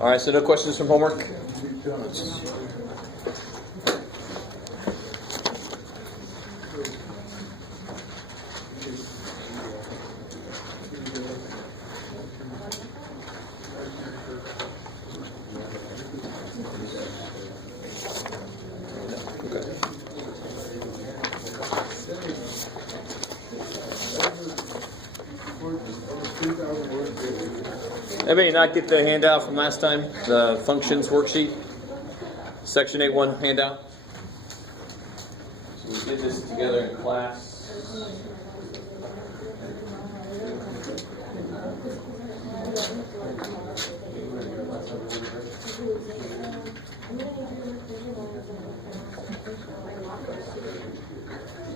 All right, so no questions from homework? Anybody not get the handout from last time? The functions worksheet? Section 8.1 handout? So we did this together in class.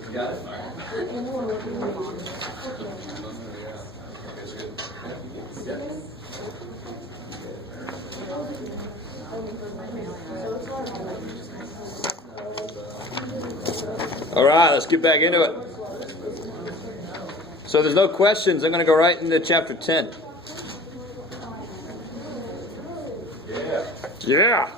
You got it? All right, let's get back into it. So there's no questions. I'm going to go right into chapter 10. Yeah.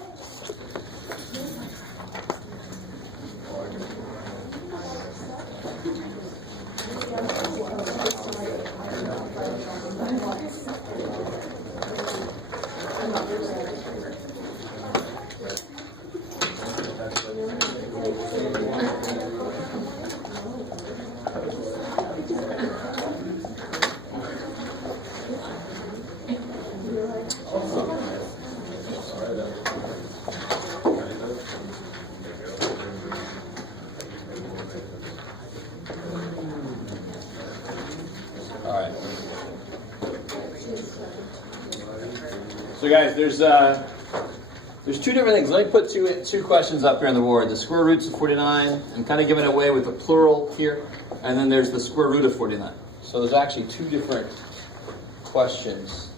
So guys, there's two different things. Let me put two questions up here on the board. The square roots of 49, I'm kind of giving it away with the plural here. And then there's the square root of 49. So there's actually two different questions.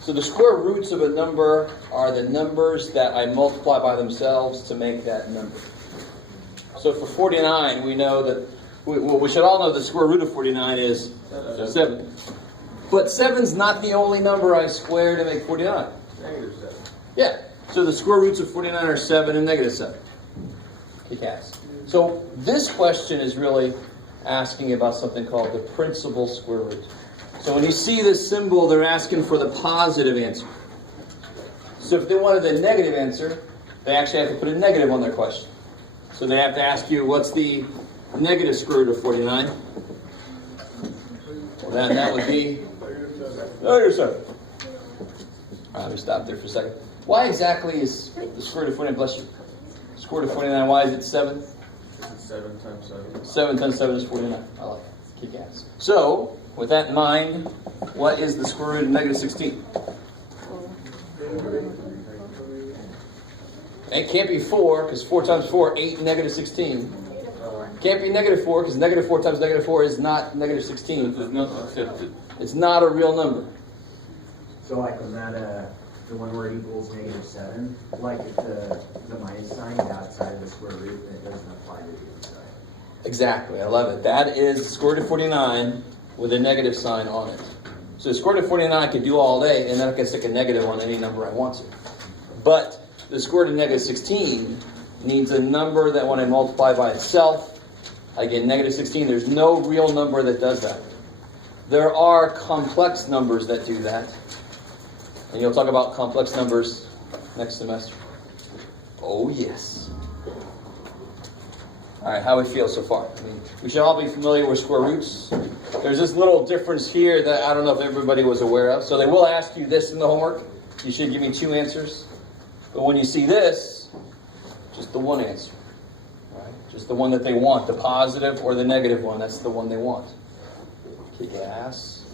So the square roots of a number are the numbers that I multiply by themselves to make that number. So for 49, we know that, we should all know the square root of 49 is 7. But 7's not the only number I square to make 49. Negative 7. Yeah. So the square roots of 49 are 7 and negative 7. Kick ass. So this question is really asking about something called the principal square root. So when you see this symbol, they're asking for the positive answer. So if they wanted the negative answer, they actually have to put a negative on their question. So they have to ask you, what's the negative square root of 49? Well, then that would be negative 7. All right, let me stop there for a second. Why exactly is the square root of 49, bless you, square root of 49, why is it 7? 7 times 7. 7 times 7 is 49. I like it. Kick ass. So, with that in mind, what is the square root of negative 16? It can't be 4, because 4 times 4, 8, negative 16. Can't be negative 4, because negative 4 times negative 4 is not negative 16. It's not a real number. So like was that the one where it equals negative 7? Like if the minus sign is outside of the square root, then it doesn't apply to the inside. Exactly, I love it. That is the square root of 49 with a negative sign on it. So the square root of 49 I can do all day, and then I can stick a negative on any number I want to. But the square root of negative 16 needs a number that when I multiply by itself, I get negative 16. There's no real number that does that. There are complex numbers that do that. And you'll talk about complex numbers next semester. Oh, yes. All right, how we feel so far? I mean, we should all be familiar with square roots. There's this little difference here that I don't know if everybody was aware of. So they will ask you this in the homework. You should give me 2 answers. But when you see this, just the one answer. Right? Just the one that they want, the positive or the negative one. That's the one they want. Kick ass.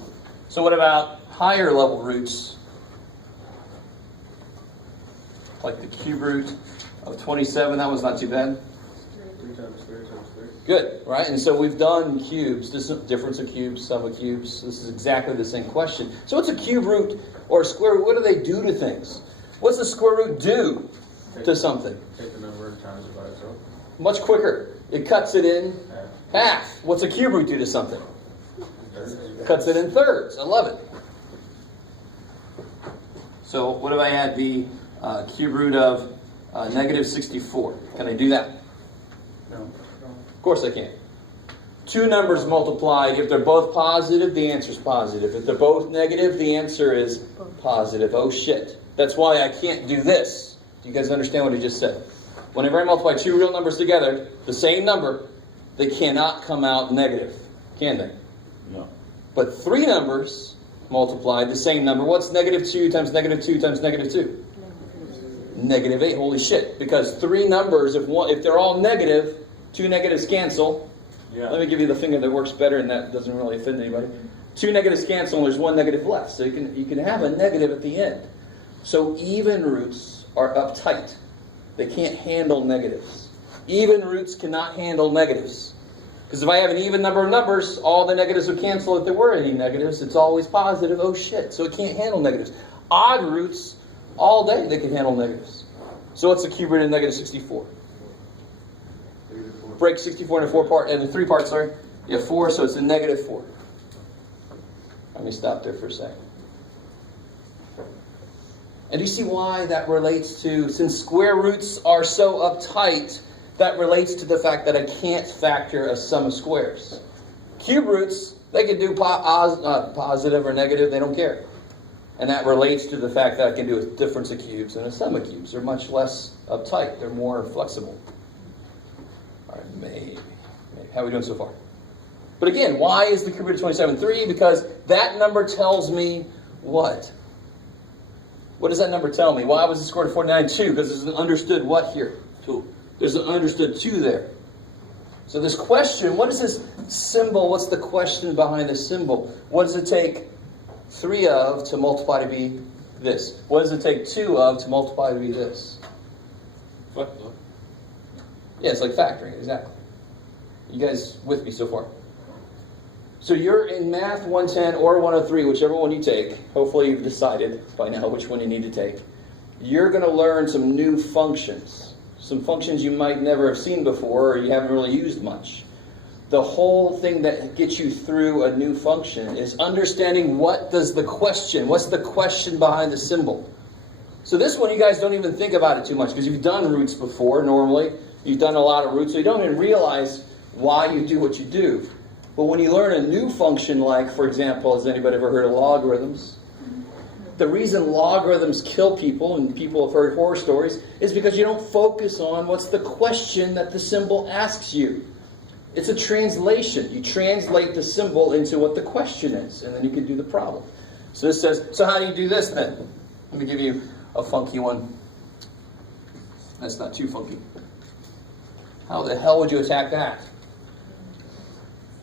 So what about higher level roots? Like the cube root of 27, that was not too bad. 3 times 3 times 3. Good, right? And so we've done cubes. This is difference of cubes, sum of cubes. This is exactly the same question. So what's a cube root or a square root? What do they do to things? What's the square root do to something? Take the number and times it by itself. Much quicker. It cuts it in half. What's a cube root do to something? Cuts it in thirds. I love it. So what if I had the cube root of negative 64? Can I do that? No. Of course I can. Two numbers multiplied, if they're both positive, the answer is positive. If they're both negative, the answer is positive. Oh shit. That's why I can't do this. Do you guys understand what I just said? Whenever I multiply two real numbers together, the same number, they cannot come out negative, can they? No. But three numbers multiplied, the same number, what's negative 2 times negative 2 times negative 2? Negative 8. Holy shit. Because three numbers, if they're all negative, two negatives cancel. Yeah. Let me give you the finger that works better and that doesn't really offend anybody. Two negatives cancel and there's one negative left. So you can have a negative at the end. So even roots are uptight. They can't handle negatives. Even roots cannot handle negatives. Because if I have an even number of numbers, all the negatives would cancel if there were any negatives. It's always positive. Oh shit. So it can't handle negatives. Odd roots, all day they can handle negatives. So what's the cube root of negative 64? Break 64 into three parts, sorry. You have 4, so it's a negative 4. Let me stop there for a second. And do you see why that relates to, since square roots are so uptight, that relates to the fact that I can't factor a sum of squares. Cube roots, they can do positive or negative, they don't care. And that relates to the fact that I can do a difference of cubes and a sum of cubes. They're much less uptight, they're more flexible. All right, maybe. How are we doing so far? But again, why is the cube root of 27 3? Because that number tells me what? What does that number tell me? Why was the square root of 49 2? Because there's an understood what here? 2. There's an understood 2 there. So this question, what is this symbol? What's the question behind the symbol? What does it take 3 of to multiply to be this? What does it take 2 of to multiply to be this? Yeah, it's like factoring, exactly. You guys with me so far? So you're in Math 110 or 103, whichever one you take. Hopefully you've decided by now which one you need to take. You're going to learn some new functions. Some functions you might never have seen before or you haven't really used much. The whole thing that gets you through a new function is understanding what's the question behind the symbol. So this one you guys don't even think about it too much because you've done roots before normally. You've done a lot of roots, so you don't even realize why you do what you do. But when you learn a new function like, for example, has anybody ever heard of logarithms? The reason logarithms kill people, and people have heard horror stories, is because you don't focus on what's the question that the symbol asks you. It's a translation. You translate the symbol into what the question is, and then you can do the problem. So this says, so how do you do this then? Let me give you a funky one. That's not too funky. How the hell would you attack that?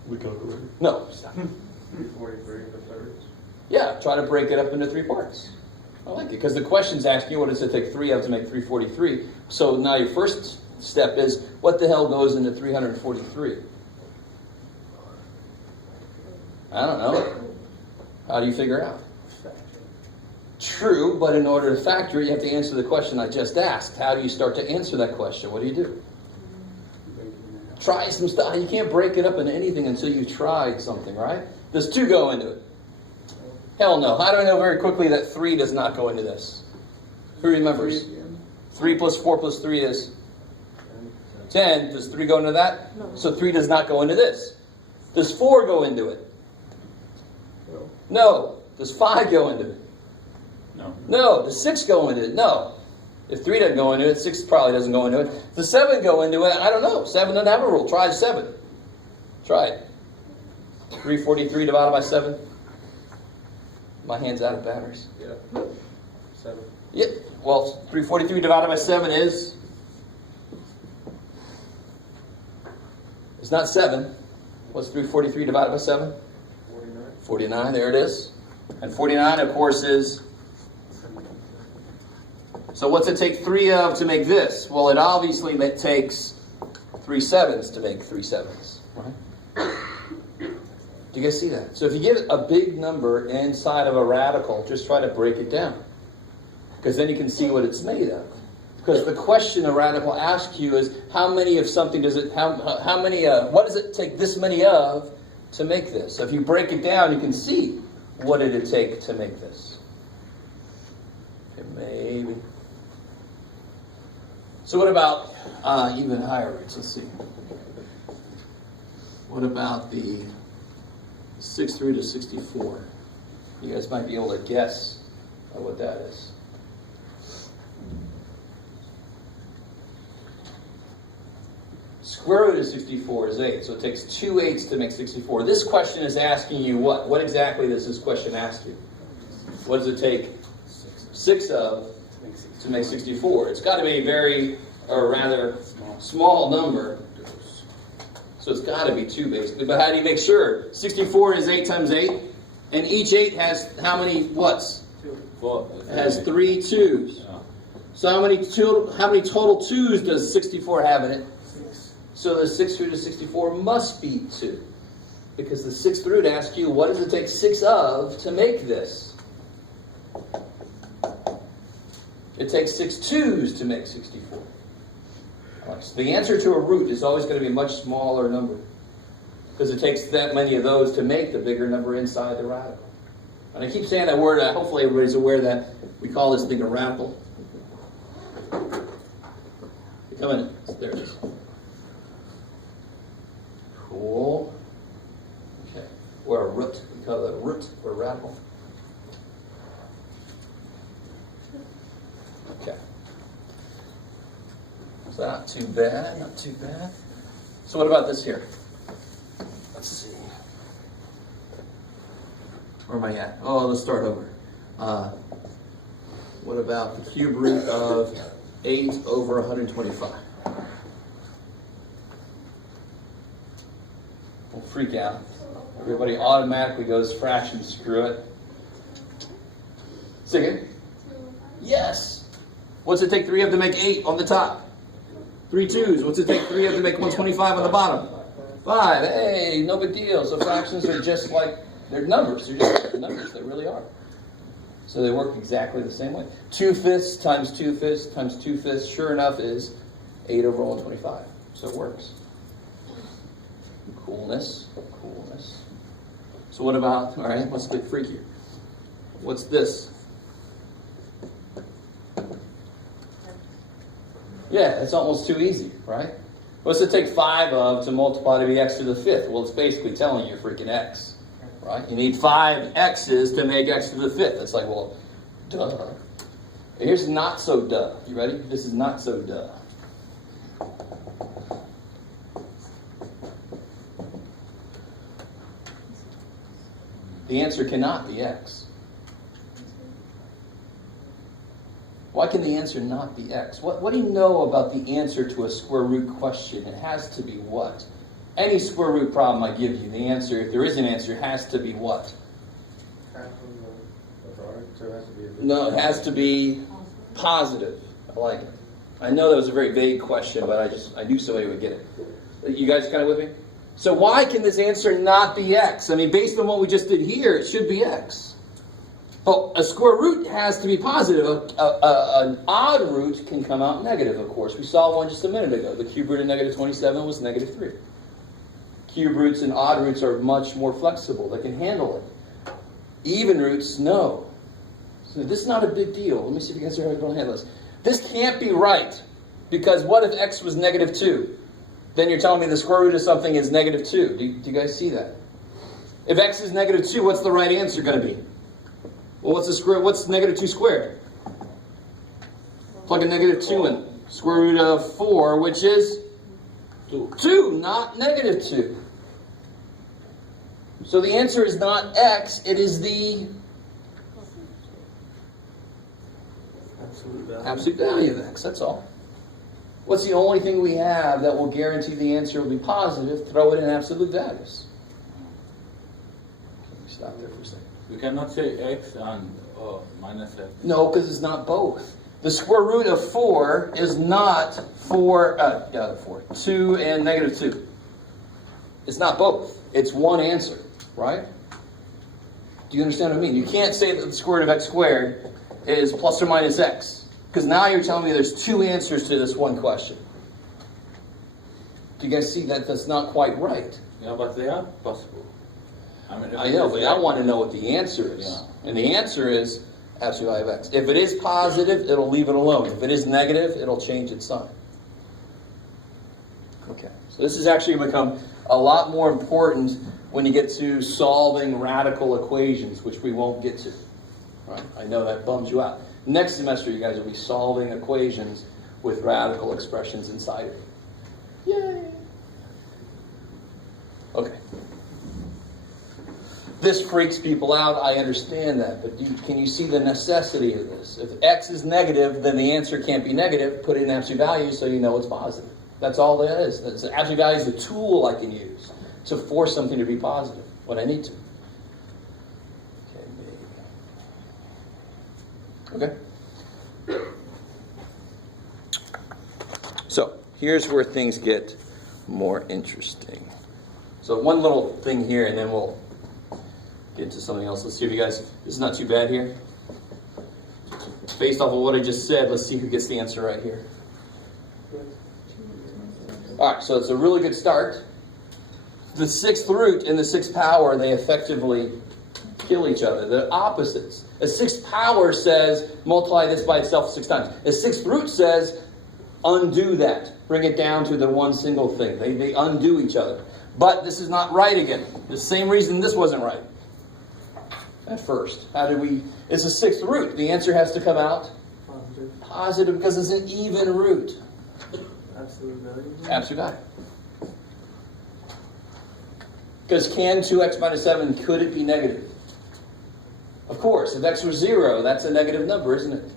We go to it. No, stop. 343 for thirds. Yeah, try to break it up into 3 parts. I like it, because the question's asking you what does it take 3 of to make 343. So now your first step is, what the hell goes into 343? I don't know. How do you figure it out? True, but in order to factor it, you have to answer the question I just asked. How do you start to answer that question? What do you do? Try some stuff. You can't break it up into anything until you've tried something, right? Does 2 go into it? Hell no. How do I know very quickly that 3 does not go into this? Who remembers? 3 plus 4 plus 3 is 10. Does 3 go into that? No. So 3 does not go into this. Does 4 go into it? No. Does 5 go into it? No. No. Does 6 go into it? No. If 3 doesn't go into it, 6 probably doesn't go into it. Does 7 go into it? I don't know. 7 doesn't have a rule. Try 7. Try it. 343 divided by 7. My hand's out of batteries. Yeah. 7. Yeah. Well, 343 divided by 7 is... It's not 7. What's 343 divided by 7? 49. 49. There it is. And 49, of course, is... So what's it take 3 of to make this? Well, it obviously takes 3 7s to make 3 7s. Right? Do you guys see that? So if you get a big number inside of a radical, just try to break it down. Because then you can see what it's made of. Because the question a radical asks you is, how many of something does it, what does it take this many of to make this? So if you break it down, you can see what did it take to make this. Maybe. So what about even higher roots? Let's see. What about the 6 through to 64? You guys might be able to guess what that is. Square root of 64 is 8, so it takes 2 8s to make 64. This question is asking you what? What exactly does this question ask you? What does it take 6 of to make 64? It's got to be a very, or rather, small number. So it's got to be 2 basically. But how do you make sure? 64 is 8 times 8, and each 8 has how many whats? 4. It has 3 2s. So how many total 2s does 64 have in it? So the 6 root of 64 must be 2. Because the 6th root asks you, what does it take 6 of to make this? It takes 6 2s to make 64. All right, so the answer to a root is always going to be a much smaller number. Because it takes that many of those to make the bigger number inside the radical. And I keep saying that word, hopefully everybody's aware that we call this thing a radical. Come in. There it is. Cool. Okay. Or a root. We call it a root or radical. Okay. So not too bad, not too bad. So what about this here? Let's see. Where am I at? Oh, let's start over. What about the cube root of 8 over 125? We'll freak out. Everybody automatically goes fraction, screw it. Say again? Yes. What's it take 3 of to make 8 on the top? 3 2s. What's it take 3 of to make 125 on the bottom? 5. Hey, no big deal. So fractions are just like, they're numbers. They're just numbers. They really are. So they work exactly the same way. 2/5 times 2/5 times 2/5, sure enough, is 8 over 125. So it works. Coolness. Coolness. So what about, all right, let's get freakier. What's this? Yeah, it's almost too easy, right? What's it take 5 of to multiply to be x to the 5th? Well, it's basically telling you freaking x, right? You need 5 x's to make x to the 5th. It's like, well, duh. Here's not so duh. You ready? This is not so duh. The answer cannot be x. Why can the answer not be x? What do you know about the answer to a square root question? It has to be what? Any square root problem I give you, the answer, if there is an answer, has to be what? Half of the product, so it has to be a No, it has to be positive. I like it. I know that was a very vague question, but I knew somebody would get it. You guys kind of with me? So why can this answer not be x? I mean, based on what we just did here, it should be x. But a square root has to be positive. An odd root can come out negative, of course. We saw one just a minute ago. The cube root of negative 27 was negative 3. Cube roots and odd roots are much more flexible. They can handle it. Even roots, no. So this is not a big deal. Let me see if you guys are going to handle this. This can't be right. Because what if x was negative 2? Then you're telling me the square root of something is negative 2. Do you guys see that? If x is negative 2, what's the right answer going to be? Well, what's negative 2 squared? Plug a negative 2 in. Square root of 4, which is 2, not negative 2. So the answer is not x, it is the absolute value of x, that's all. What's the only thing we have that will guarantee the answer will be positive? Throw it in absolute values. Let me stop there for a second. We cannot say x and minus x. No, because it's not both. The square root of 4 is not 2 and negative 2. It's not both. It's one answer, right? Do you understand what I mean? You can't say that the square root of x squared is plus or minus x. Because now you're telling me there's 2 answers to this one question. Do you guys see that that's not quite right? Yeah, but they are possible. I mean, I know, but I want to know what the answer is. Yeah. And the answer is absolute value of x. If it is positive, it'll leave it alone. If it is negative, it'll change its sign. Okay, so this is actually going to become a lot more important when you get to solving radical equations, which we won't get to. Right? I know that bums you out. Next semester, you guys will be solving equations with radical expressions inside of it. Yay! Okay. This freaks people out, I understand that, but can you see the necessity of this? If x is negative, then the answer can't be negative. Put it in absolute value so you know it's positive. That's all that is. Absolute value is the tool I can use to force something to be positive when I need to. Okay. So, here's where things get more interesting. So one little thing here, and then we'll get into something else. Let's see if you guys, this is not too bad here. Based off of what I just said, let's see who gets the answer right here. All right, so it's a really good start. The sixth root and the sixth power, they effectively kill each other. They're opposites. A sixth power says, multiply this by itself 6 times. A sixth root says, undo that. Bring it down to the one single thing. They undo each other. But this is not right again. The same reason this wasn't right at first. How did we... It's a sixth root. The answer has to come out positive because it's an even root. Absolute value. Absolute value. Because can 2x minus 7, could it be negative? Of course, if x was 0, that's a negative number, isn't it?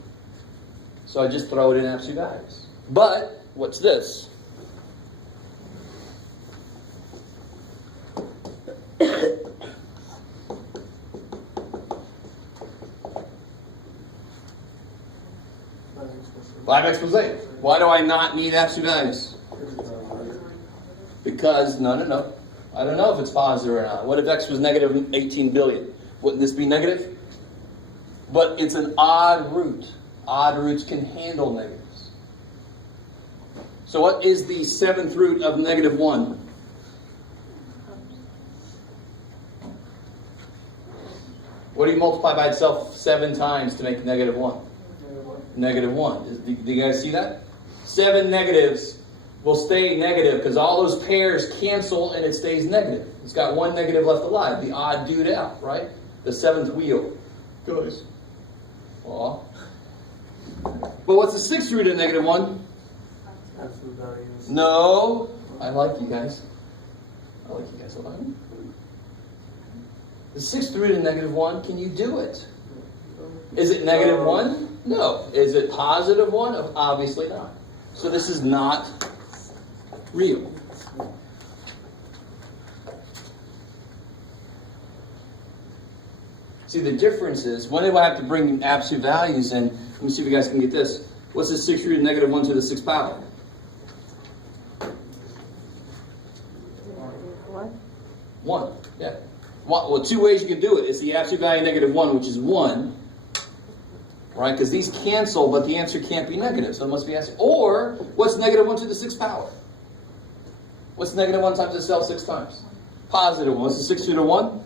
So I just throw it in absolute values. But, what's this? Five x plus 8. Why do I not need absolute values? Because, no. I don't know if it's positive or not. What if x was negative 18 billion? Wouldn't this be negative? But it's an odd root. Odd roots can handle negatives. So what is the seventh root of negative 1? What do you multiply by itself 7 times to make negative 1? Negative 1. Do you guys see that? 7 negatives will stay negative because all those pairs cancel and it stays negative. It's got 1 negative left alive. The odd dude out, right? The seventh wheel. Guys. Aw. But what's the sixth root of negative 1? Absolute value. No. I like you guys. I like you guys a lot. The sixth root of negative 1, can you do it? Is it negative 1? No. Is it positive 1? Obviously not. So this is not real. See, the difference is, when do I have to bring absolute values in? Let me see if you guys can get this. What's the sixth root of negative 1 to the sixth power? 1. Yeah. Well, 2 ways you can do it. It's the absolute value of negative 1, which is 1. Right? Because these cancel, but the answer can't be negative, so it must be answer. Or, what's negative 1 to the sixth power? What's negative 1 times itself 6 times? Positive 1. What's the sixth root of 1?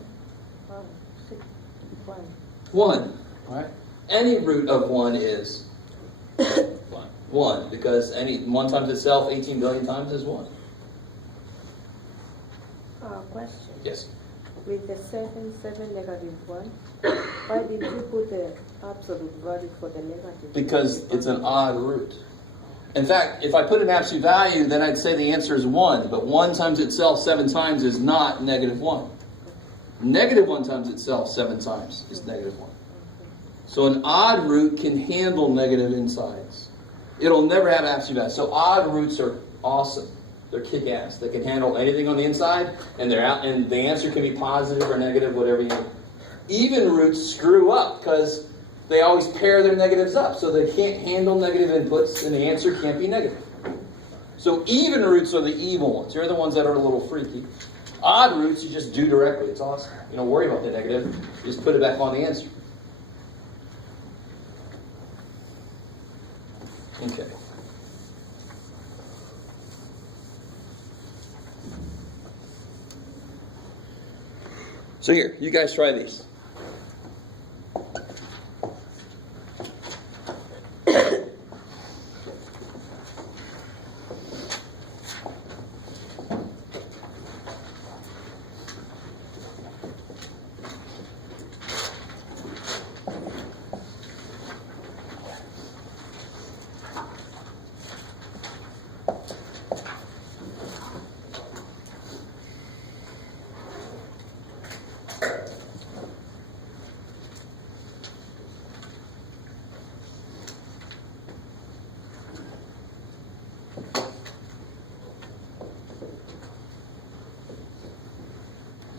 1. Right? Any root of 1 is 1, because 1 times itself 18 billion times is 1. Question. Yes. With the 7, negative 1, why did you put the absolute value for the negative? Because it's an odd root. In fact, if I put an absolute value, then I'd say the answer is 1. But 1 times itself 7 times is not negative 1. Negative 1 times itself 7 times is negative 1. So an odd root can handle negative insides. It'll never have absolute value. So odd roots are awesome. They're kick-ass. They can handle anything on the inside, and they're out. And the answer can be positive or negative, whatever you want. Even roots screw up because they always pair their negatives up, so they can't handle negative inputs, and the answer can't be negative. So even roots are the evil ones. They're the ones that are a little freaky. Odd roots you just do directly. It's awesome. You don't worry about the negative. You just put it back on the answer. Okay. So here, you guys try these.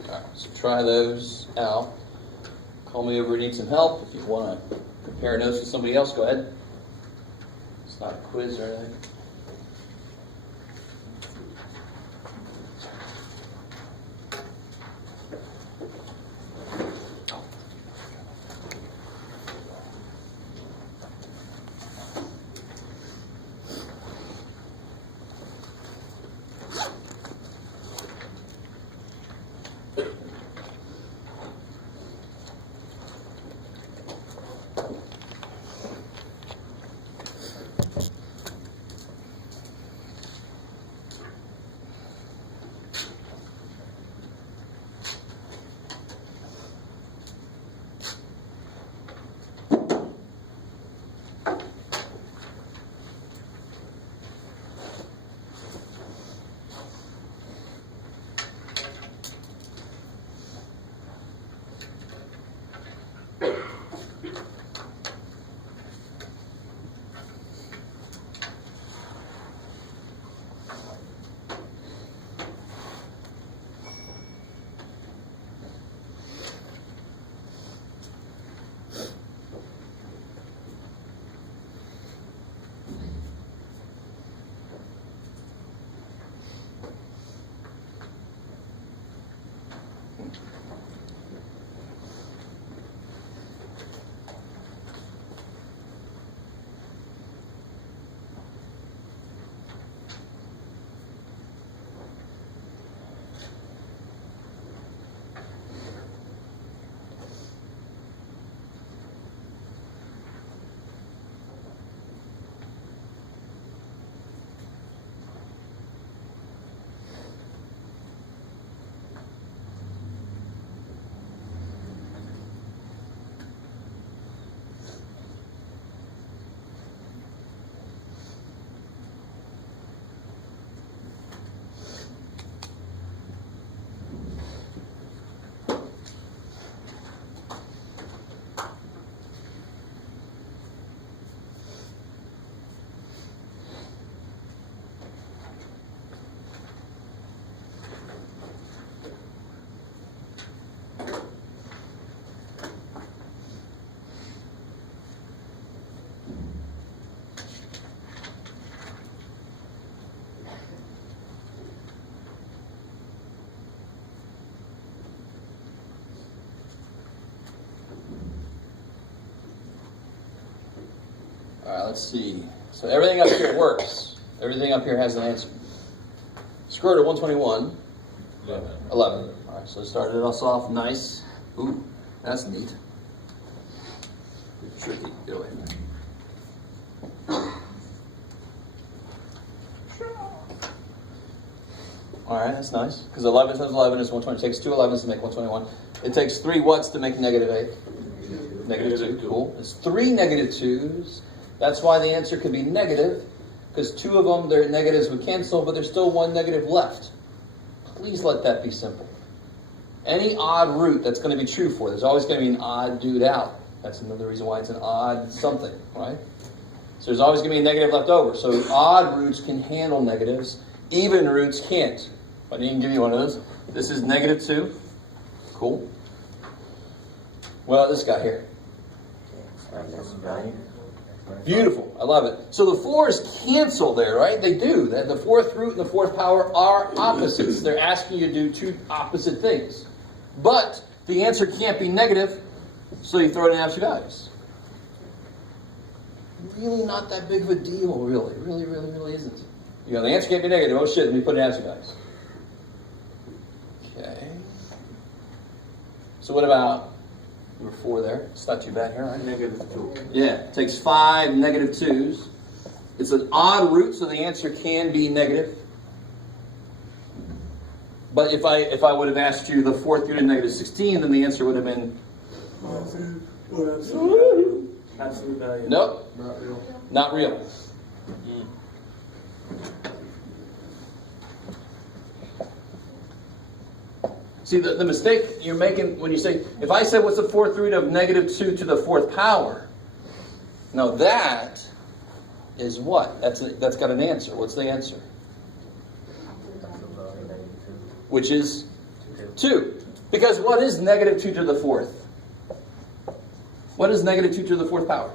Alright, so try those out. Call me over, need some help. If you want to compare notes with somebody else, go ahead. It's not a quiz or anything. Alright, let's see. So everything up here works. Everything up here has an answer. Square root of 121. 11. Alright, so started us off nice. Ooh, that's neat. Tricky. Get away from there. Alright, that's nice. Because 11 times 11 is 120. It takes two 11s to make 121. It takes three what's to make negative 8? Negative 2. Cool. It's three negative 2s. That's why the answer could be negative. Because two of them, their negatives would cancel, but there's still one negative left. Please let that be simple. Any odd root that's going to be true for, there's always going to be an odd dude out. That's another reason why it's an odd something, right? So there's always going to be a negative left over. So odd roots can handle negatives. Even roots can't. But I can give you one of those. This is negative 2. Cool. What about this guy here? Beautiful. I love it. So the 4s cancel there, right? They do. The fourth root and the fourth power are opposites. They're asking you to do two opposite things. But the answer can't be negative, so you throw it in absolute values. Really not that big of a deal, really. Really isn't. You know, the answer can't be negative. Oh shit, let me put it in absolute values. Okay. So what about number 4 there? It's not too bad here, right? Negative 2. Yeah, it takes 5 negative 2s. It's an odd root, so the answer can be negative. But if I would have asked you the 4th root of negative 16, then the answer would have been... Absolute value. Nope, Not real. not real. See, the mistake you're making when you say, if I said, what's the 4th root of negative 2 to the 4th power? Now that is what? That's got an answer. What's the answer? Which is 2. Because what is negative 2 to the fourth? What is negative 2 to the fourth power?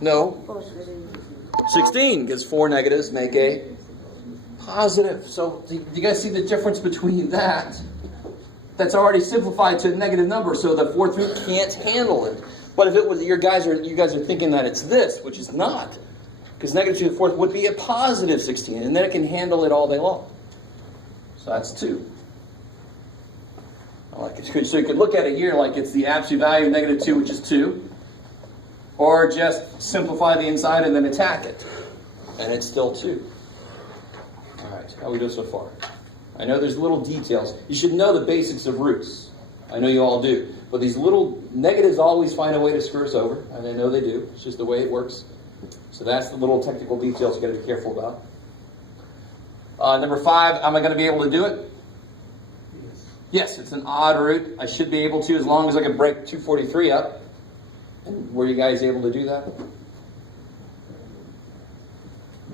No. 16, because 4 negatives make a positive. So do you guys see the difference between that? That's already simplified to a negative number, so the fourth root can't handle it. But if it was, you guys are thinking that it's this, which is not. Because negative 2 to the fourth would be a positive 16, and then it can handle it all day long. So that's 2. I like it. So you could look at it here like it's the absolute value of negative 2, which is 2. Or just simplify the inside and then attack it. And it's still 2. Alright, how we do so far? I know there's little details. You should know the basics of roots. I know you all do. But these little negatives always find a way to screw us over. And I know they do. It's just the way it works. So that's the little technical details you got to be careful about. Number 5, am I going to be able to do it? Yes, it's an odd root. I should be able to, as long as I can break 243 up. And were you guys able to do that?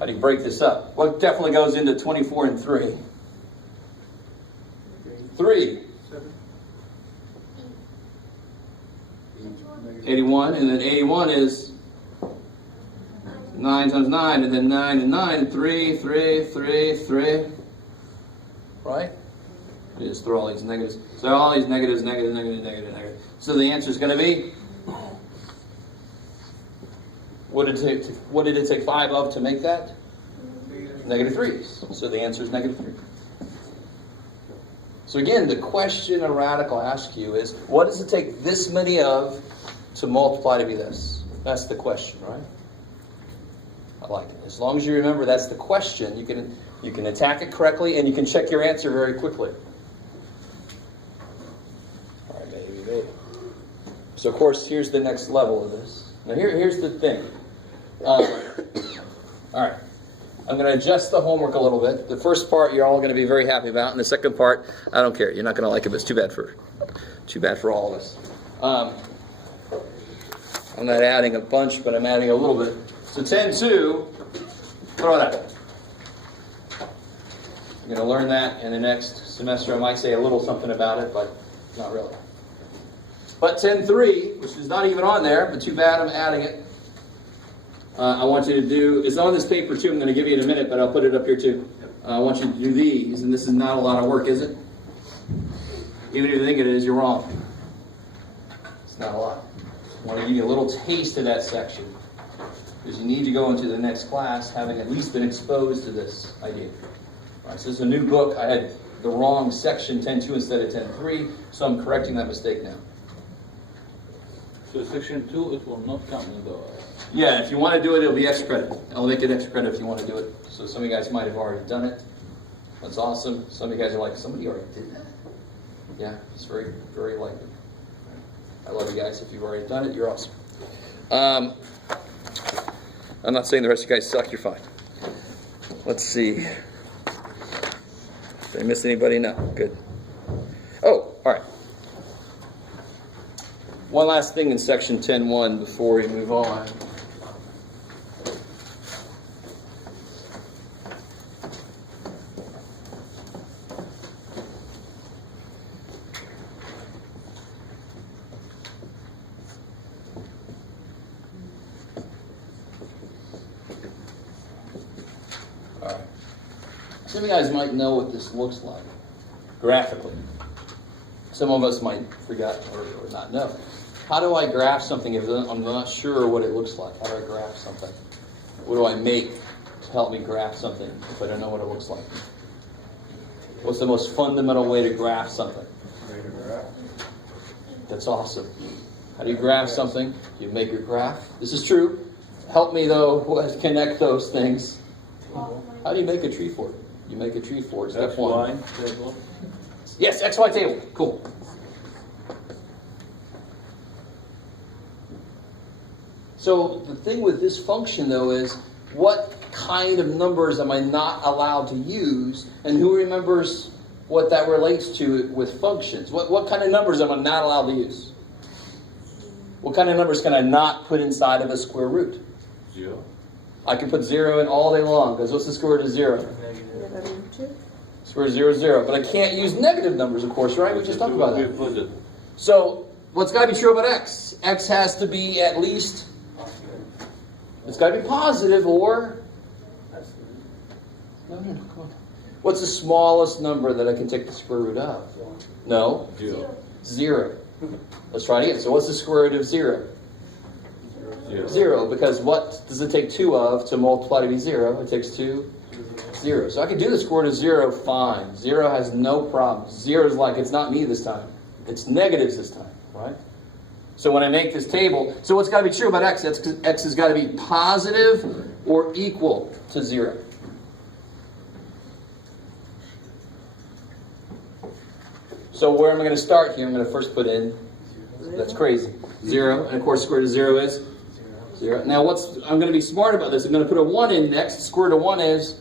How do you break this up? Well, it definitely goes into 24 and 3. 3. 81, and then 81 is 9 times 9, and then 9 and 9, 3, 3, 3, 3. Right? You just throw all these negatives. So all these negatives, negative, negative, negative, negative. So the answer is going to be, what did it take 5 of to make that? Negative 3. So the answer is negative 3. So again, the question a radical asks you is, what does it take this many of to multiply to be this? That's the question, right? I like it. As long as you remember that's the question, you can attack it correctly and you can check your answer very quickly. All right, maybe. So of course, here's the next level of this. Now here's the thing. All right. I'm going to adjust the homework a little bit. The first part you're all going to be very happy about, and the second part, I don't care. You're not going to like it, but it's too bad for all of us. I'm not adding a bunch, but I'm adding a little bit. So 10-2, throw that. You're going to learn that in the next semester. I might say a little something about it, but not really. But 10-3, which is not even on there, but too bad I'm adding it. I want you to do, it's on this paper too, I'm going to give you in a minute, but I'll put it up here too. I want you to do these, and this is not a lot of work, is it? Even if you think it is, you're wrong. It's not a lot. I want to give you a little taste of that section, because you need to go into the next class having at least been exposed to this idea. All right, so this is a new book. I had the wrong section, 10-2 instead of 10-3, so I'm correcting that mistake now. So section 2, it will not count in the... Yeah, if you want to do it, it'll be extra credit. I'll make it extra credit if you want to do it. So some of you guys might have already done it. That's awesome. Some of you guys are like, somebody already did that? Yeah, it's very, very likely. I love you guys. If you've already done it, you're awesome. I'm not saying the rest of you guys suck. You're fine. Let's see. Did I miss anybody? No. Good. Oh, all right. One last thing in section 10.1 before we move on. All right. Some of you guys might know what this looks like graphically. Some of us might forget or not know. How do I graph something if I'm not sure what it looks like? How do I graph something? What do I make to help me graph something if I don't know what it looks like? What's the most fundamental way to graph something? That's awesome. How do you graph something? You make your graph. This is true. Help me, though, connect those things. How do you make a tree fort? You make a tree fort. Step 1. Yes, XY table. Cool. So the thing with this function, though, is what kind of numbers am I not allowed to use, and who remembers what that relates to with functions? What kind of numbers am I not allowed to use? What kind of numbers can I not put inside of a square root? 0. I can put 0 in all day long, because what's the square root of 0? -2. Square root of 0 is 0. But I can't use negative numbers, of course, right? We just talked about that. Positive. So, what's got to be true about x? X has to be at least, it's got to be positive or, no, come on. What's the smallest number that I can take the square root of? No? 0. 0. Let's try it again. So what's the square root of 0? 0, because what does it take 2 of to multiply to be 0? It takes 2, 0. So I can do the square root of 0 fine. 0 has no problem. 0 is like, it's not me this time. It's negatives this time, right? So when I make this table, so what's got to be true about x? X has got to be positive or equal to 0. So where am I going to start here? I'm going to first put in, that's crazy, 0. And of course, square root of 0 is 0. Now I'm going to be smart about this. I'm going to put a 1 in next. Square root of 1 is,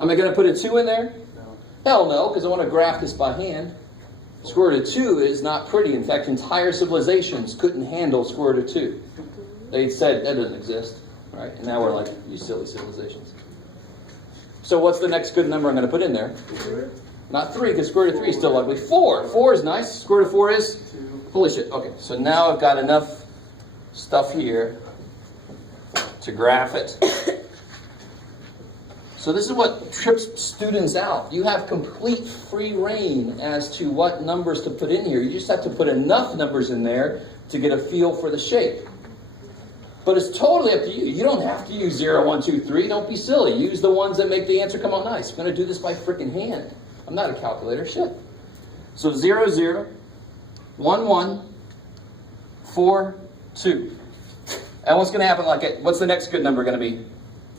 am I going to put a 2 in there? No. Hell no, because I want to graph this by hand. Square root of 2 is not pretty. In fact, entire civilizations couldn't handle square root of 2. They said that doesn't exist, right? And now we're like, you silly civilizations. So what's the next good number I'm going to put in there? Not 3, because square root of 3 is still ugly. 4. 4 is nice. Square root of 4 is? Holy shit. Okay, so now I've got enough stuff here to graph it. So this is what trips students out. You have complete free reign as to what numbers to put in here. You just have to put enough numbers in there to get a feel for the shape. But it's totally up to you. You don't have to use 0, 1, 2, 3. Don't be silly. Use the ones that make the answer come out nice. I'm going to do this by freaking hand. I'm not a calculator. Shit. So 0, 0, 1, 1, 4, 2. And what's going to happen? What's the next good number going to be?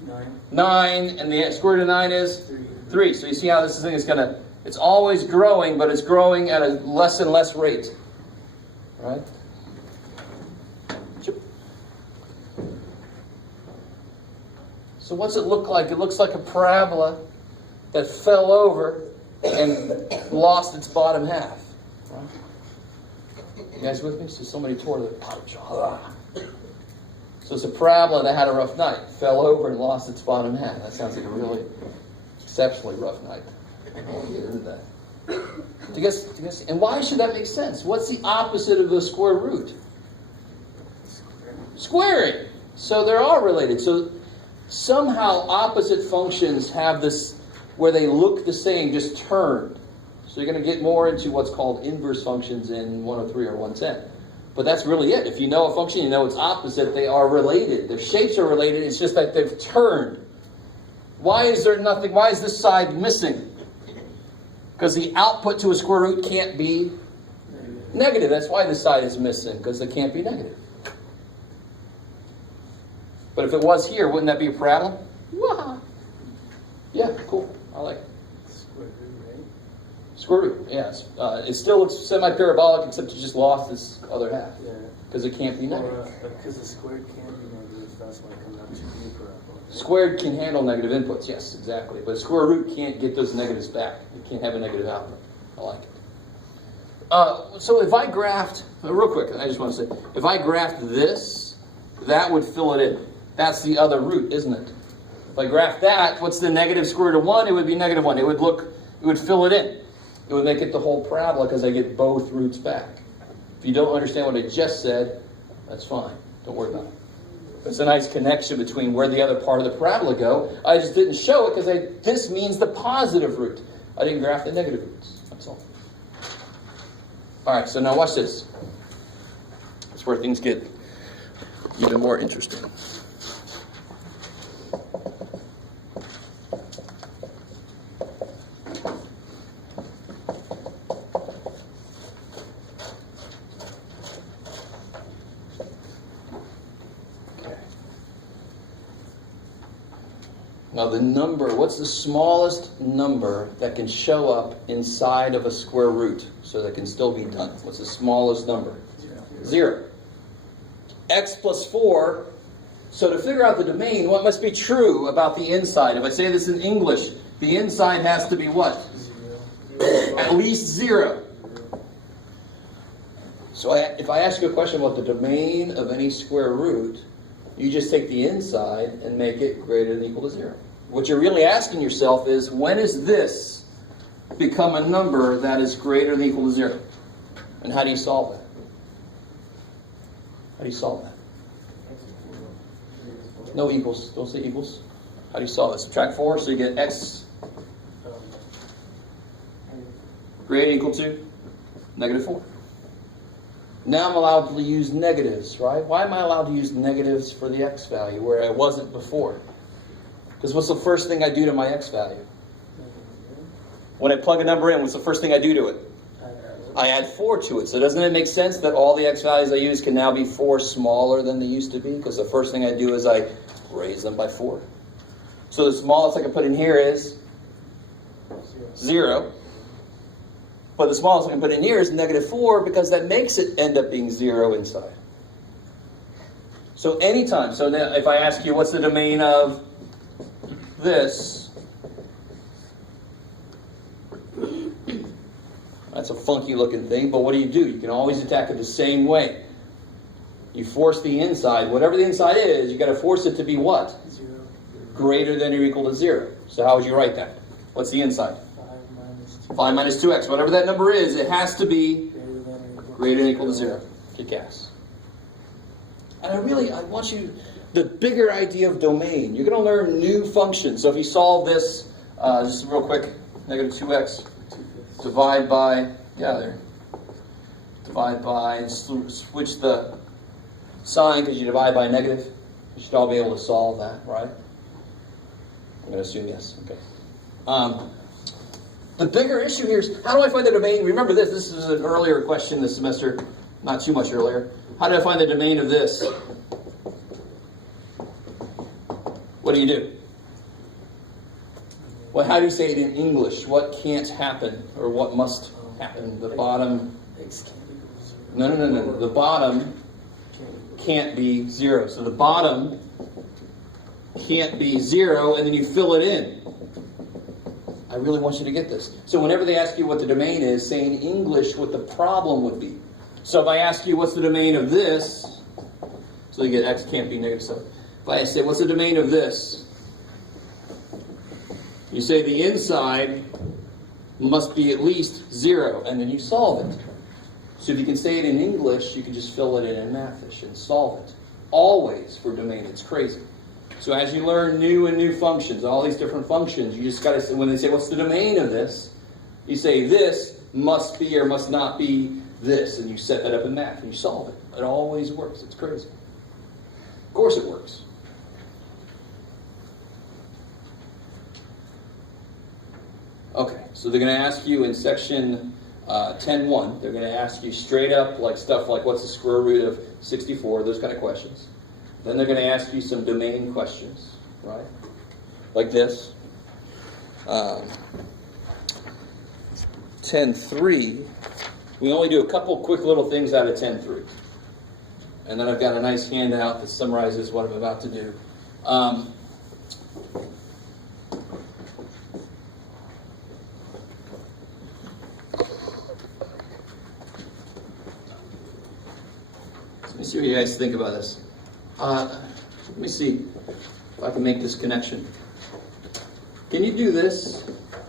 9. 9, and the square root of 9 is 3. So you see how this thing is going to, it's always growing, but it's growing at a less and less rate. Right? So what's it look like? It looks like a parabola that fell over and lost its bottom half. Right? You guys with me? So somebody tore the pouch. So it's a parabola that had a rough night, fell over and lost its bottom half. That sounds like a really exceptionally rough night. I don't want to get into that. Do you guys, and why should that make sense? What's the opposite of the square root? Squaring. So they're all related. So somehow opposite functions have this, where they look the same, just turned. So you're going to get more into what's called inverse functions in 103 or 110. But that's really it. If you know a function, you know its opposite, they are related. Their shapes are related, it's just that they've turned. Why is there nothing, why is this side missing? Because the output to a square root can't be negative. That's why this side is missing, because it can't be negative. But if it was here, wouldn't that be a parabola? Wah! Yeah, cool. I like it. Square root, right? Square root, yes. It still looks semi-parabolic, except it just lost its other half. Yeah. Because it can't be negative. Because the squared can be negative, that's why it comes out to be a parabola. Squared can handle negative inputs, yes, exactly. But square root can't get those negatives back. It can't have a negative output. I like it. So if I graphed, real quick, I just want to say, if I graphed this, that would fill it in. That's the other root, isn't it? If I graphed that, what's the negative square root of 1? It would be negative 1. It would fill it in. It would make it the whole parabola because I get both roots back. If you don't understand what I just said, that's fine. Don't worry about it. It's a nice connection between where the other part of the parabola go. I just didn't show it because this means the positive root. I didn't graph the negative roots. That's all. All right, so now watch this. That's where things get even more interesting. Now the number, what's the smallest number that can show up inside of a square root so that can still be done? What's the smallest number? 0. X plus 4. So to figure out the domain, what must be true about the inside? If I say this in English, the inside has to be what? 0. At least 0. So if I ask you a question about the domain of any square root, you just take the inside and make it greater than or equal to 0. What you're really asking yourself is, when is this become a number that is greater than or equal to 0. And how do you solve that? How do you solve that? No equals. Don't say equals. How do you solve it? Subtract 4, so you get x greater than or equal to -4. Now I'm allowed to use negatives, right? Why am I allowed to use negatives for the x value where I wasn't before? Because what's the first thing I do to my x value? When I plug a number in, what's the first thing I do to it? I add 4 to it. So doesn't it make sense that all the x values I use can now be 4 smaller than they used to be? Because the first thing I do is I raise them by 4. So the smallest I can put in here is 0. But the smallest I can put in here is -4 because that makes it end up being 0 inside. So anytime, so now if I ask you what's the domain of this, that's a funky looking thing, but what do? You can always attack it the same way. You force the inside, whatever the inside is, you got to force it to be what? 0. Greater than or equal to 0. So how would you write that? What's the inside? 5 minus 2x. Whatever that number is, it has to be greater than or equal to 0. Kick ass. And I want you, the bigger idea of domain. You're going to learn new functions. So if you solve this, just real quick, -2x, divide by, divide by, switch the sign because you divide by negative. You should all be able to solve that, right? I'm going to assume yes. Okay. The bigger issue here is, how do I find the domain? Remember this is an earlier question this semester, not too much earlier. How do I find the domain of this? What do you do? Well, how do you say it in English? What can't happen, or what must happen? The bottom... X can't equal 0. No. The bottom can't be 0. So the bottom can't be 0, and then you fill it in. I really want you to get this. So whenever they ask you what the domain is, say in English what the problem would be. So if I ask you what's the domain of this, so you get x can't be -7. If I say what's the domain of this, you say the inside must be at least 0, and then you solve it. So if you can say it in English, you can just fill it in Mathish and solve it. Always for domain. It's crazy. So as you learn new functions, all these different functions, you just got to say, when they say, what's the domain of this? You say, this must be or must not be this. And you set that up in math and you solve it. It always works. It's crazy. Of course it works. Okay, so they're going to ask you in section 10.1, they're going to ask you straight up like stuff like what's the square root of 64, those kind of questions. Then they're going to ask you some domain questions, right? Like this. 10.3, we only do a couple quick little things out of 10.3. And then I've got a nice handout that summarizes what I'm about to do. Let me see what you guys think about this. Let me see if I can make this connection. Can you do this?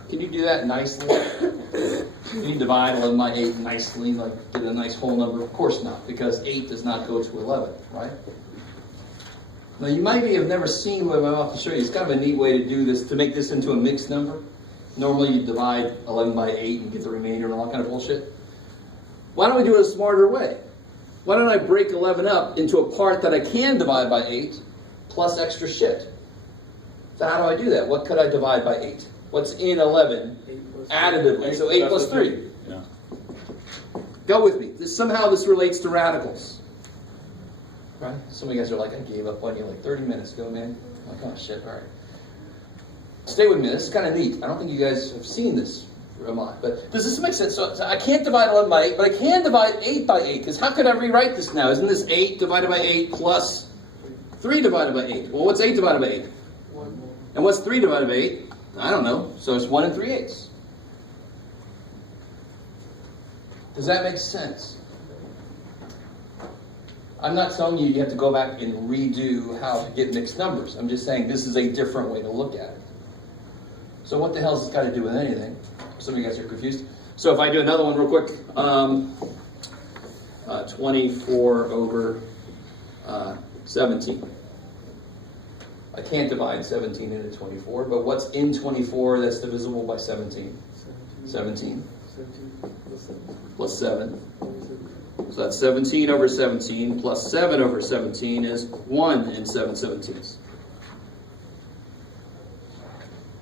Can you do that nicely? Can you divide 11 by 8 nicely, like get a nice whole number? Of course not, because 8 does not go to 11, right? Now you might have never seen what I'm about to show you. It's kind of a neat way to do this, to make this into a mixed number. Normally you divide 11 by 8 and get the remainder and all that kind of bullshit. Why don't we do it a smarter way? Why don't I break 11 up into a part that I can divide by 8 plus extra shit? So how do I do that? What could I divide by 8? What's in 11 additively? So 8 plus 3. Yeah. Go with me. Somehow this relates to radicals. Right? Some of you guys are like, I gave up on you like 30 minutes ago, man. I'm like, oh shit, all right. Stay with me. This is kind of neat. I don't think you guys have seen this. But does this make sense? So I can't divide 11 by 8, but I can divide 8 by 8, because how could I rewrite this now? Isn't this 8 divided by 8 plus 3 divided by 8? Well, what's 8 divided by 8? 1. And what's 3 divided by 8? I don't know. So it's 1 3/8. Does that make sense? I'm not telling you have to go back and redo how to get mixed numbers. I'm just saying this is a different way to look at it. So what the hell has this got to do with anything? some of you guys are confused. So if I do another one real quick, 24 over 17. I can't divide 17 into 24, but what's in 24 that's divisible by 17? 17 plus 7. So that's 17 over 17 plus 7 over 17 is 1 and 7/17.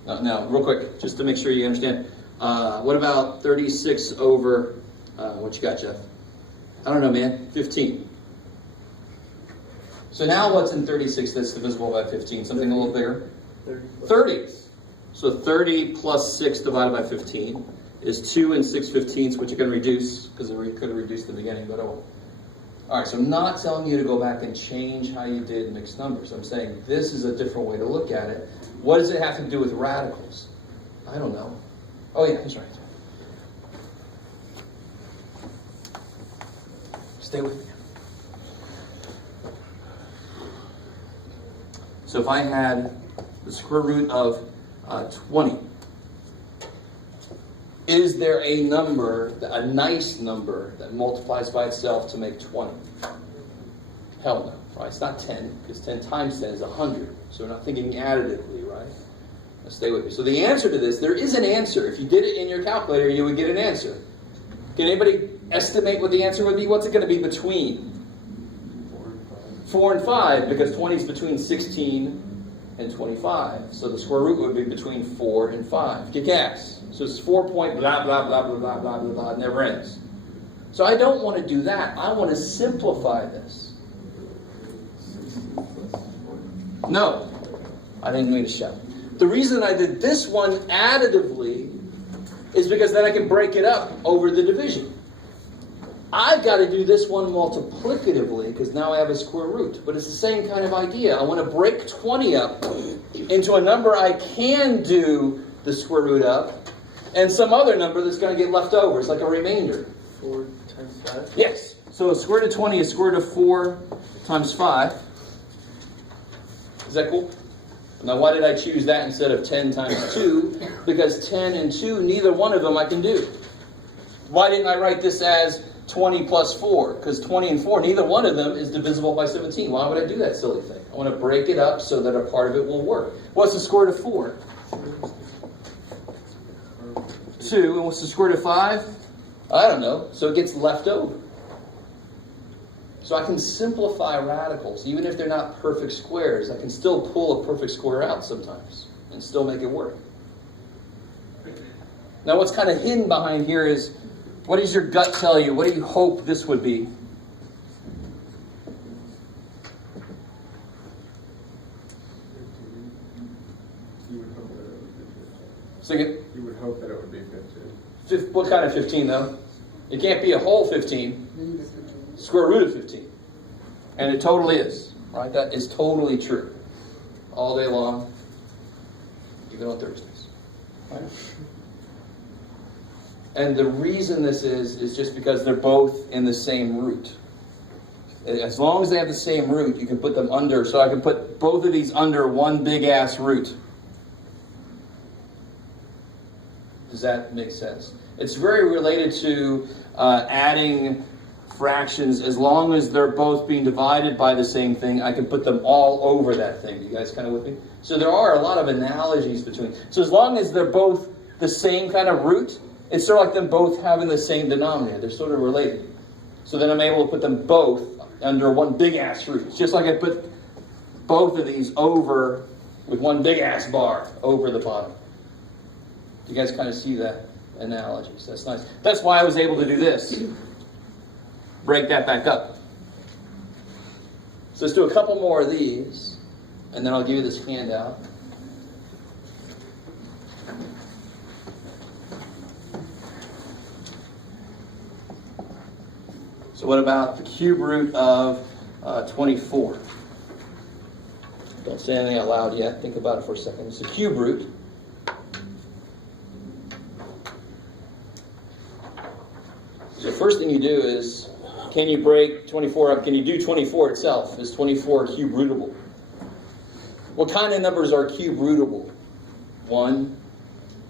Now, real quick, just to make sure you understand, what about 36 over, what you got, Jeff? I don't know, man, 15. So now what's in 36 that's divisible by 15? Something a little bigger? 30. So 30 plus 6 divided by 15 is 2 and 6/15, which you can reduce, because we could have reduced in the beginning, but oh. All right, so I'm not telling you to go back and change how you did mixed numbers. I'm saying this is a different way to look at it. What does it have to do with radicals? I don't know. Oh yeah, that's right. Stay with me. So if I had the square root of 20, is there a number, a nice number, that multiplies by itself to make 20? Hell no, right? It's not 10, because 10 times 10 is 100. So we're not thinking additively, right? Now stay with me. So the answer to this, there is an answer. If you did it in your calculator, you would get an answer. Can anybody estimate what the answer would be? What's it going to be between? 4 and 5, because 20 is between 16 and 25. So the square root would be between 4 and 5. Kick ass. So it's 4 point blah, blah, blah, blah, blah, blah, blah, blah. It never ends. So I don't want to do that. I want to simplify this. No. I didn't mean to shout. The reason I did this one additively is because then I can break it up over the division. I've got to do this one multiplicatively because now I have a square root. But it's the same kind of idea. I want to break 20 up into a number I can do the square root of and some other number that's going to get left over. It's like a remainder. 4 times 5? Yes. So square root of 20 is square root of 4 times 5. Is that cool? Now why did I choose that instead of 10 times 2? Because 10 and 2, neither one of them I can do. Why didn't I write this as 20 plus 4? Because 20 and 4, neither one of them is divisible by 17. Why would I do that silly thing? I want to break it up so that a part of it will work. What's the square root of 4? 2. And what's the square root of 5? I don't know. So it gets left over. So I can simplify radicals. Even if they're not perfect squares, I can still pull a perfect square out sometimes and still make it work. Now what's kind of hidden behind here is, what does your gut tell you? What do you hope this would be? You would hope that it would be 15. Sing it. You would hope that it would be 15. What kind of 15 though? It can't be a whole 15. Square root of 15. And it totally is. Right? That is totally true. All day long. Even on Thursdays. Right? And the reason this is just because they're both in the same root. As long as they have the same root, you can put them under. So I can put both of these under one big-ass root. Does that make sense? It's very related to adding fractions. As long as they're both being divided by the same thing, I can put them all over that thing. You guys kind of with me? So there are a lot of analogies between. So as long as they're both the same kind of root, it's sort of like them both having the same denominator. They're sort of related. So then I'm able to put them both under one big-ass root. It's just like I put both of these over with one big-ass bar over the bottom. You guys kind of see that analogy. So that's nice. That's why I was able to do this. Break that back up. So let's do a couple more of these, and then I'll give you this handout. So what about the cube root of 24? Don't say anything out loud yet. Think about it for a second. It's the cube root. So the first thing you do is, can you break 24 up? Can you do 24 itself? Is 24 cube rootable? What kind of numbers are cube rootable? 1.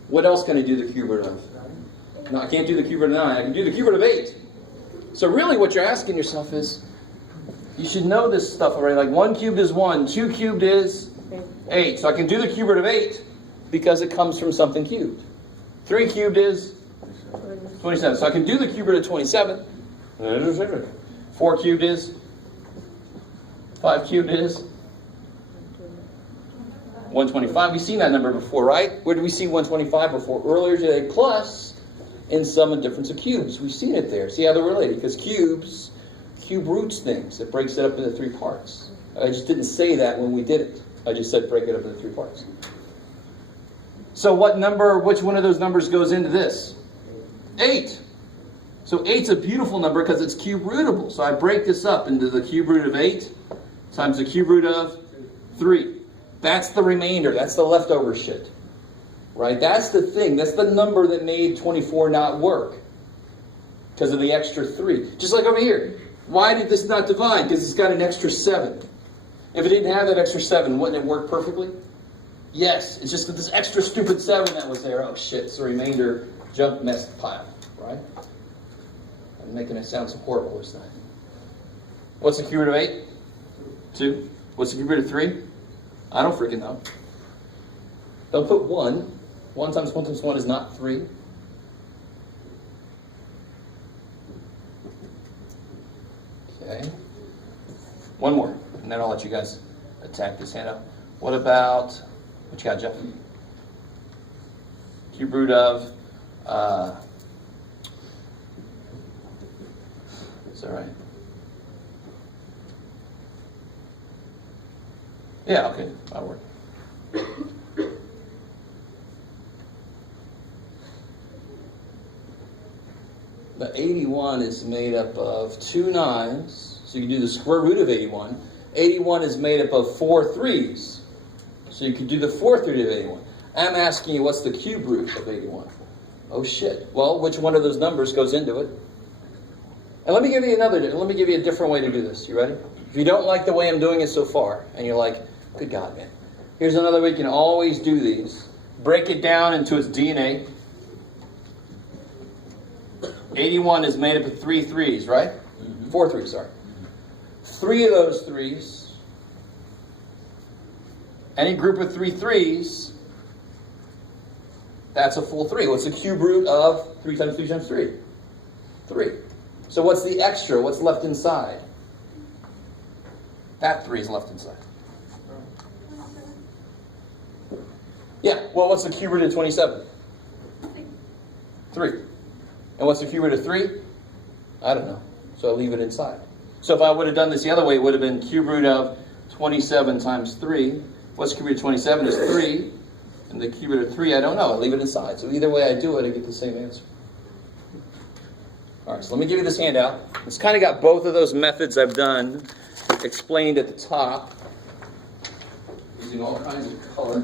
What else can I do the cube root of? No, I can't do the cube root of 9. I can do the cube root of 8. So really what you're asking yourself is, you should know this stuff already. Like 1 cubed is 1, 2 cubed is 8. So I can do the cube root of 8 because it comes from something cubed. 3 cubed is 27. So I can do the cube root of 27. 4 cubed is 5 cubed is 125. We've seen that number before, right? Where did we see 125 before? Earlier today, plus in sum and difference of cubes. We've seen it there. See how they're related? Because cube roots things. It breaks it up into 3 parts. I just didn't say that when we did it. I just said break it up into 3 parts. So which one of those numbers goes into this? 8. So 8's a beautiful number because it's cube rootable. So I break this up into the cube root of 8 times the cube root of 3. That's the remainder. That's the leftover shit. Right? That's the thing. That's the number that made 24 not work. Because of the extra 3. Just like over here. Why did this not divide? Because it's got an extra 7. If it didn't have that extra 7, wouldn't it work perfectly? Yes. It's just that this extra stupid 7 that was there. Oh shit, it's the remainder junk mess pile. Right? I'm making it sound so horrible, isn't it? What's the cube root of 8? 2. What's the cube root of 3? I don't freaking know. Don't put 1. 1 times 1 times 1 is not 3. Okay. One more, and then I'll let you guys attack this handout. What about, what you got, Jeff? Cube root of, is that right? Yeah, okay, that'll work. The 81 is made up of 2 9s, so you can do the square root of 81. 81 is made up of 4 3s, so you could do the 4th root of 81. I'm asking you, what's the cube root of 81? Oh shit. Well, which one of those numbers goes into it? And let me give you a different way to do this. You ready? If you don't like the way I'm doing it so far, and you're like, good God, man. Here's another way you can always do these. Break it down into its DNA. 81 is made up of 3 3s, right? 4 3s, sorry. 3 of those 3s, any group of 3 3s, that's a full 3. What's the cube root of 3 times 3 times 3? 3. So what's the extra? What's left inside? That 3 is left inside. Yeah, well, what's the cube root of 27? 3. And what's the cube root of 3? I don't know. So I leave it inside. So if I would have done this the other way, it would have been cube root of 27 times 3. What's the cube root of 27 is 3. And the cube root of 3, I don't know. I leave it inside. So either way I do it, I get the same answer. All right, so let me give you this handout. It's kind of got both of those methods I've done explained at the top using all kinds of color.